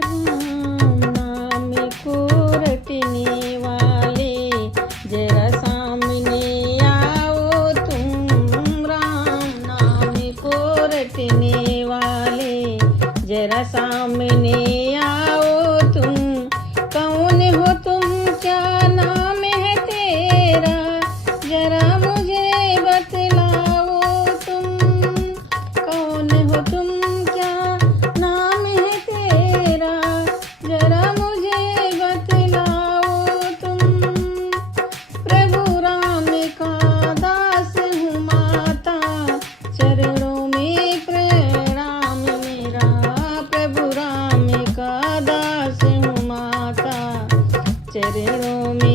राम नाम को रटने वाले जरा सामने आओ तुम। राम नाम को रटने वाले जरा सामने आओ तुम। कौन हो तुम, क्या नाम है तेरा, जरा मुझे बतलाओ तुम। कौन हो तुम, क्या नाम है तेरा, जरा मुझे बतलाओ तुम। प्रभु राम का दास हूँ माता, चरणों में प्रणाम मेरा। प्रभु राम का दास हूँ माता, चरणों में